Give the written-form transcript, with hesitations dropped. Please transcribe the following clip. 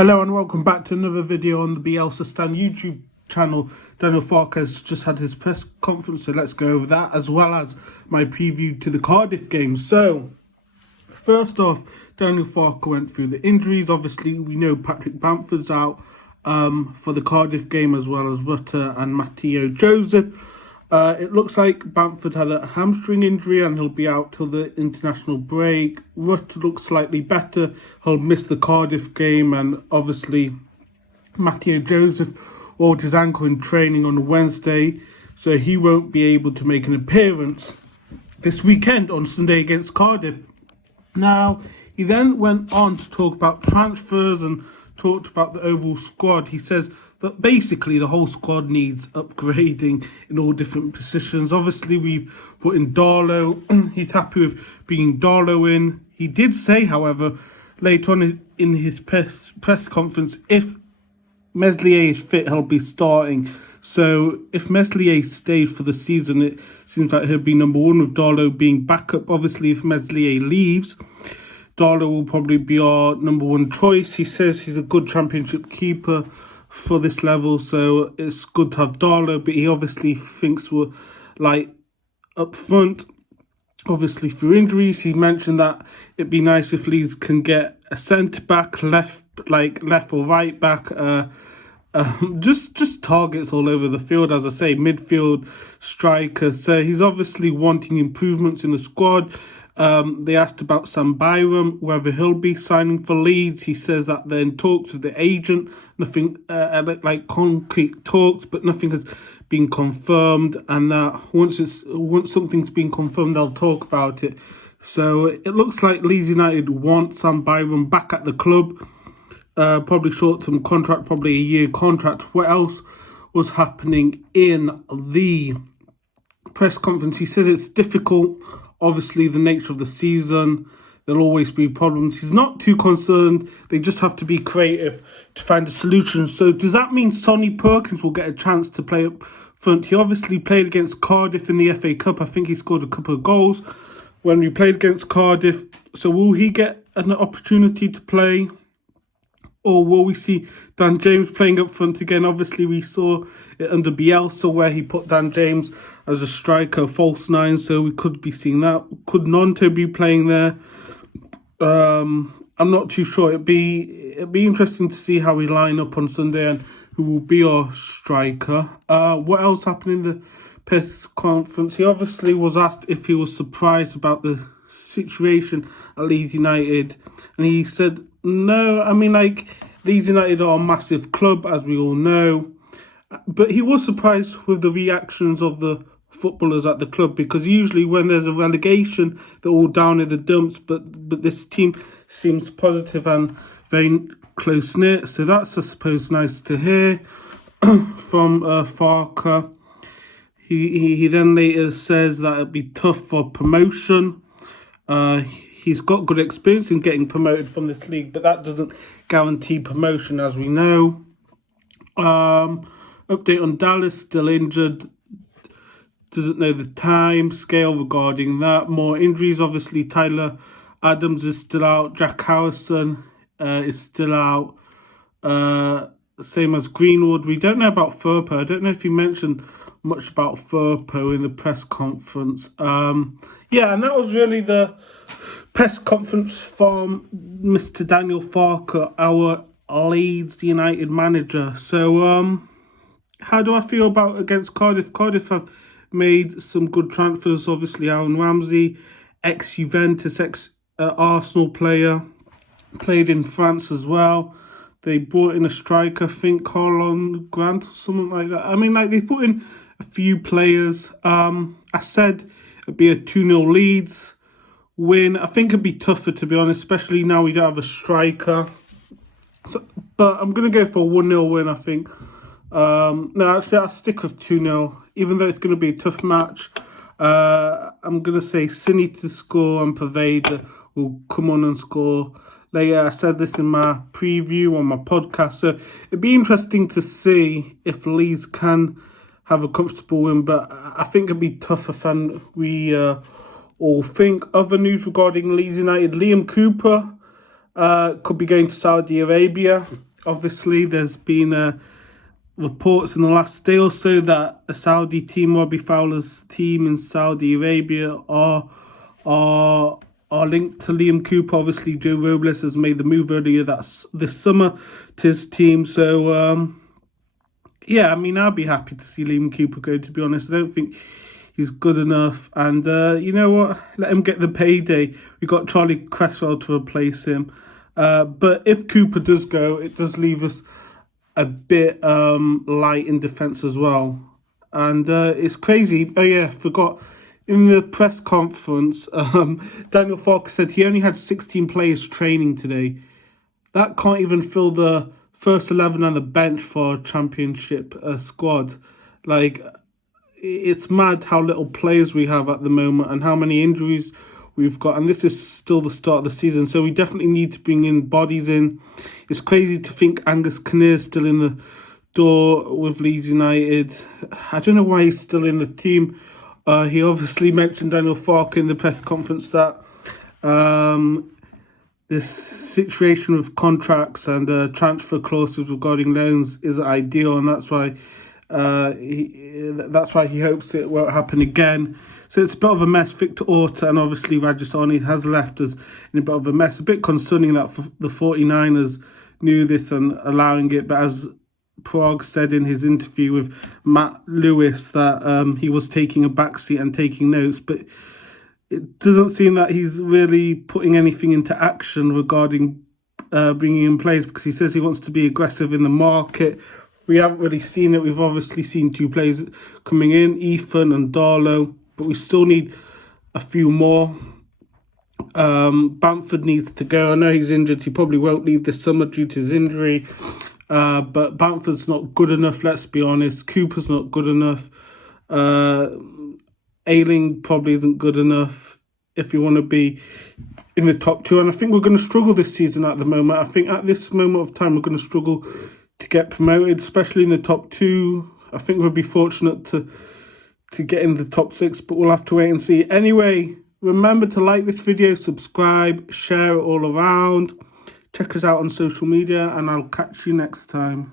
Hello and welcome back to another video on the Bielsa Stand YouTube channel. Daniel Farke has just had his press conference, so let's go over that as well as my preview to the Cardiff game. So, first off, Daniel Farke went through the injuries. Obviously, we know Patrick Bamford's out for the Cardiff game, as well as Rutter and Matteo Joseph. It looks like Bamford had a hamstring injury and he'll be out till the international break. Rutter looks slightly better. He'll miss the Cardiff game, and obviously Matteo Joseph rolled his ankle in training on Wednesday, so he won't be able to make an appearance this weekend on Sunday against Cardiff. Now, he then went on to talk about transfers and talked about the overall squad. He says that basically the whole squad needs upgrading in all different positions. Obviously, we've put in Darlow. He's happy with bringing Darlow in. He did say, however, later on in his press conference, if Meslier is fit, he'll be starting. So if Meslier stays for the season, it seems like he'll be number one with Darlow being backup. Obviously, if Meslier leaves, Darlow will probably be our number one choice. He says he's a good championship keeper for this level, so it's good to have Darlow, but he obviously thinks we're like up front, obviously through injuries. He mentioned that it'd be nice if Leeds can get a centre back, left or right back, just targets all over the field, as I say, midfield, strikers. So he's obviously wanting improvements in the squad. They asked about Sam Byram, whether he'll be signing for Leeds. He says that they're in talks with the agent, nothing like concrete talks, but nothing has been confirmed, and that once something's been confirmed, they'll talk about it. So it looks like Leeds United want Sam Byram back at the club, probably short-term contract, probably a year contract. What else was happening in the press conference? He says it's difficult. Obviously, the nature of the season, there'll always be problems. He's not too concerned. They just have to be creative to find a solution. So does that mean Sonny Perkins will get a chance to play up front? He obviously played against Cardiff in the FA Cup. I think he scored a couple of goals when we played against Cardiff. So will he get an opportunity to play? Or will we see Dan James playing up front again? Obviously, we saw it under Bielsa where he put Dan James as a striker, false nine. So we could be seeing that. Could Nonto be playing there? I'm not too sure. It'd be interesting to see how we line up on Sunday and who will be our striker. What else happened in the press conference? He obviously was asked if he was surprised about the situation at Leeds United, and he said no. I mean, Leeds United are a massive club, as we all know, but he was surprised with the reactions of the footballers at the club, because usually when there's a relegation, they're all down in the dumps, but this team seems positive and very close-knit, so that's, I suppose, nice to hear from Farke. He then later says that it'd be tough for promotion. He's got good experience in getting promoted from this league, but that doesn't guarantee promotion, as we know. Update on Dallas, still injured. Doesn't know the time scale regarding that. More injuries, obviously. Tyler Adams is still out. Jack Harrison is still out. Same as Greenwood. We don't know about Firpo. I don't know if he mentioned much about Firpo in the press conference. Yeah, and that was really the press conference from Mr. Daniel Farke, our Leeds United manager. So, how do I feel about against Cardiff? Cardiff have made some good transfers. Obviously, Aaron Ramsey, ex-Juventus, ex-Arsenal player, played in France as well. They brought in a striker, I think, Carlon Grant or something like that. I mean, they put in a few players. I said it'd be a 2-0 Leeds win. I think it'd be tougher, to be honest, especially now we don't have a striker. So, but I'm going to go for a 1-0 win, I think. No, actually, I'll stick with 2-0, even though it's going to be a tough match. I'm going to say Cine to score and Pervada will come on and score later. I said this in my preview on my podcast, so it'd be interesting to see if Leeds can have a comfortable win, but I think it'd be tougher than we all think. Other news regarding Leeds United: Liam Cooper could be going to Saudi Arabia. Obviously, there's been reports in the last day or so that a Saudi team, Robbie Fowler's team in Saudi Arabia, are linked to Liam Cooper. Obviously, Joe Robles has made the move earlier this summer to his team. So, yeah, I mean, I'd be happy to see Liam Cooper go, to be honest. I don't think he's good enough. And you know what? Let him get the payday. We got Charlie Cresswell to replace him. But if Cooper does go, it does leave us a bit light in defence as well. And it's crazy. Oh yeah, forgot. In the press conference, Daniel Farke said he only had 16 players training today. That can't even fill the first 11 on the bench for a championship squad. Like, it's mad how little players we have at the moment and how many injuries we've got. And this is still the start of the season, so we definitely need to bring in bodies in. It's crazy to think Angus Kinnear's still in the door with Leeds United. I don't know why he's still in the team. He obviously mentioned Daniel Farke in the press conference that this situation with contracts and transfer clauses regarding loans isn't ideal, and that's why he hopes it won't happen again. So it's a bit of a mess. Victor Orta and obviously Rajasani has left us in a bit of a mess. A bit concerning that the 49ers knew this and allowing it, but as Prague said in his interview with Matt Lewis that he was taking a backseat and taking notes, but it doesn't seem that he's really putting anything into action regarding bringing in players, because he says he wants to be aggressive in the market. We haven't really seen it. We've obviously seen 2 players coming in, Ethan and Darlow, but we still need a few more. Bamford needs to go. I know he's injured. He probably won't leave this summer due to his injury. But Bamford's not good enough, let's be honest. Cooper's not good enough. Ayling probably isn't good enough if you want to be in the top 2. And I think we're going to struggle this season at the moment. I think at this moment of time, we're going to struggle to get promoted, especially in the top 2. I think we'll be fortunate to get in the top 6, but we'll have to wait and see. Anyway, remember to like this video, subscribe, share it all around. Check us out on social media, and I'll catch you next time.